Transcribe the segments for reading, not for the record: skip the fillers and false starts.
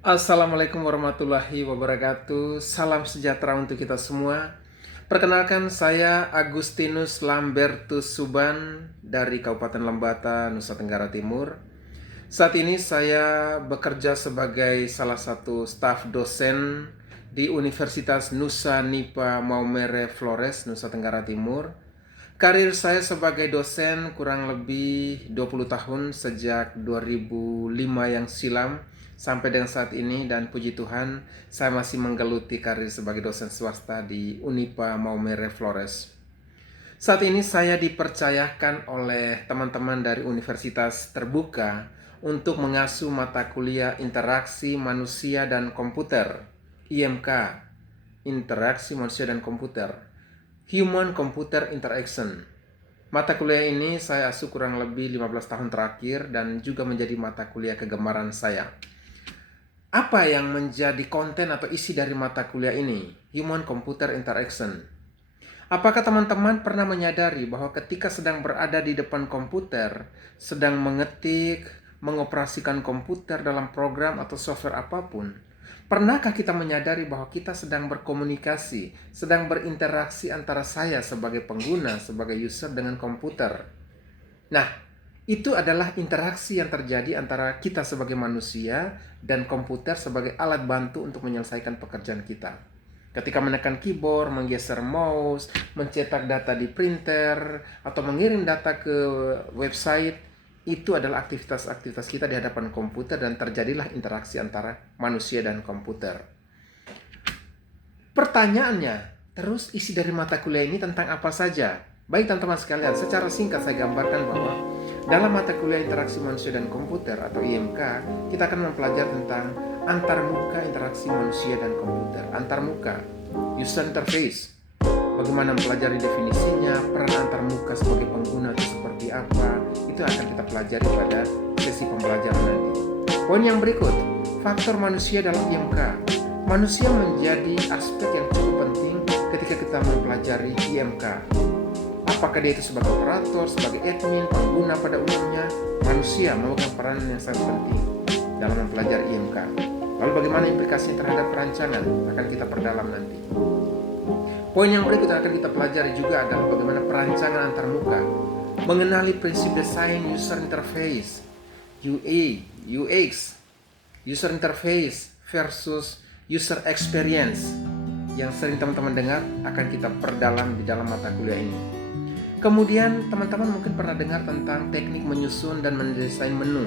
Assalamualaikum warahmatullahi wabarakatuh. Salam sejahtera untuk kita semua. Perkenalkan, saya Agustinus Lambertus Suban dari Kabupaten Lembata, Nusa Tenggara Timur. Saat ini saya bekerja sebagai salah satu staf dosen di Universitas Nusa Nipa Maumere Flores, Nusa Tenggara Timur. Karir saya sebagai dosen kurang lebih 20 tahun sejak 2005 yang silam sampai dengan saat ini, dan puji Tuhan saya masih menggeluti karir sebagai dosen swasta di Unipa Maumere Flores. Saat ini saya dipercayakan oleh teman-teman dari Universitas Terbuka untuk mengasuh mata kuliah Interaksi Manusia dan Komputer, IMK, Interaksi Manusia dan Komputer, Human Computer Interaction. Mata kuliah ini saya asuh kurang lebih 15 tahun terakhir dan juga menjadi mata kuliah kegemaran saya. Apa yang menjadi konten atau isi dari mata kuliah ini? Human Computer Interaction. Apakah teman-teman pernah menyadari bahwa ketika sedang berada di depan komputer, sedang mengetik, mengoperasikan komputer dalam program atau software apapun, pernahkah kita menyadari bahwa kita sedang berkomunikasi, sedang berinteraksi antara saya sebagai pengguna, sebagai user dengan komputer? Nah, itu adalah interaksi yang terjadi antara kita sebagai manusia dan komputer sebagai alat bantu untuk menyelesaikan pekerjaan kita. Ketika menekan keyboard, menggeser mouse, mencetak data di printer, atau mengirim data ke website, itu adalah aktivitas-aktivitas kita di hadapan komputer dan terjadilah interaksi antara manusia dan komputer. Pertanyaannya, terus isi dari mata kuliah ini tentang apa saja? Baik teman-teman sekalian, secara singkat saya gambarkan bahwa dalam mata kuliah Interaksi Manusia dan Komputer atau IMK, kita akan mempelajari tentang antarmuka interaksi manusia dan komputer. Antarmuka, user interface, bagaimana mempelajari definisinya, peran antarmuka sebagai pengguna itu seperti apa, itu akan kita pelajari pada sesi pembelajaran nanti. Poin yang berikut, faktor manusia dalam IMK. Manusia menjadi aspek yang cukup penting ketika kita mempelajari IMK. Apakah dia itu sebagai operator, sebagai admin, pengguna pada umumnya, manusia memegang peranan yang sangat penting dalam mempelajari IMK. Lalu bagaimana implikasinya terhadap perancangan akan kita perdalam nanti. Poin yang berikut yang akan kita pelajari juga adalah bagaimana perancangan antarmuka, mengenali prinsip desain user interface, UI, UX, user interface versus user experience yang sering teman-teman dengar akan kita perdalam di dalam mata kuliah ini. Kemudian teman-teman mungkin pernah dengar tentang teknik menyusun dan mendesain menu,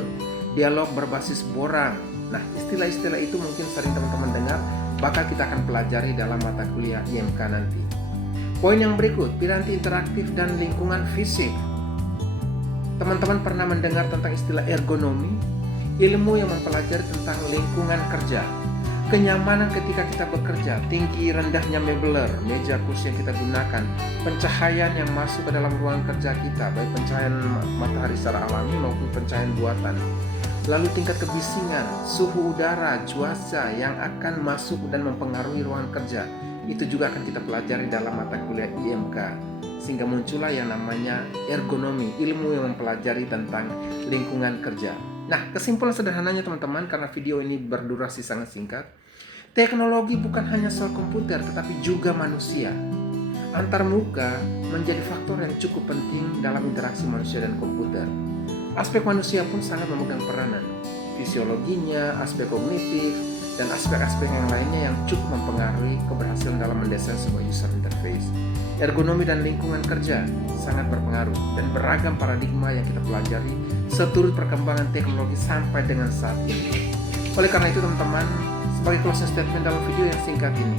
dialog berbasis borang. Nah, istilah-istilah itu mungkin sering teman-teman dengar, bakal kita akan pelajari dalam mata kuliah IMK nanti. Poin yang berikut, piranti interaktif dan lingkungan fisik. Teman-teman pernah mendengar tentang istilah ergonomi, ilmu yang mempelajari tentang lingkungan kerja. Kenyamanan ketika kita bekerja, tinggi rendahnya mebeler, meja kursi yang kita gunakan, pencahayaan yang masuk ke dalam ruang kerja kita, baik pencahayaan matahari secara alami maupun pencahayaan buatan. Lalu tingkat kebisingan, suhu udara, cuaca yang akan masuk dan mempengaruhi ruangan kerja, itu juga akan kita pelajari dalam mata kuliah IMK. Sehingga muncullah yang namanya ergonomi, ilmu yang mempelajari tentang lingkungan kerja. Nah, kesimpulan sederhananya teman-teman, karena video ini berdurasi sangat singkat, teknologi bukan hanya soal komputer, tetapi juga manusia. Antarmuka menjadi faktor yang cukup penting dalam interaksi manusia dan komputer. Aspek manusia pun sangat memegang peranan. Fisiologinya, aspek kognitif, dan aspek-aspek yang lainnya yang cukup mempengaruhi keberhasilan dalam mendesain sebuah user interface. Ergonomi dan lingkungan kerja sangat berpengaruh, dan beragam paradigma yang kita pelajari seturut perkembangan teknologi sampai dengan saat ini. Oleh karena itu teman-teman, sebagai closing statement dalam video yang singkat ini,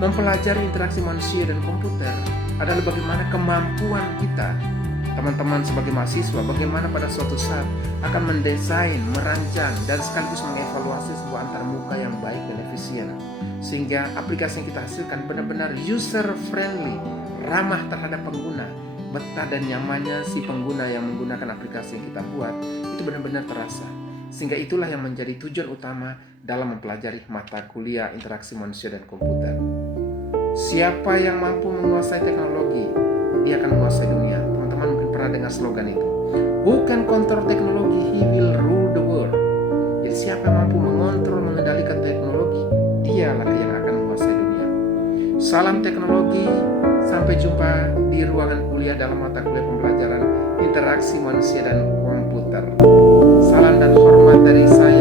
mempelajari interaksi manusia dan komputer adalah bagaimana kemampuan kita, teman-teman sebagai mahasiswa, bagaimana pada suatu saat akan mendesain, merancang, dan sekaligus mengevaluasi sebuah antarmuka yang baik dan efisien, sehingga aplikasi yang kita hasilkan benar-benar user friendly, ramah terhadap pengguna. Betah dan nyamannya si pengguna yang menggunakan aplikasi yang kita buat itu benar-benar terasa. Sehingga itulah yang menjadi tujuan utama dalam mempelajari mata kuliah interaksi manusia dan komputer. Siapa yang mampu menguasai teknologi, dia akan menguasai dunia. Teman-teman mungkin pernah dengar slogan itu. Who can control technology, he will rule the world. Jadi siapa yang mampu mengontrol, mengendalikan Salam teknologi, sampai jumpa di ruangan kuliah dalam mata kuliah pembelajaran interaksi manusia dan komputer. Salam dan hormat dari saya.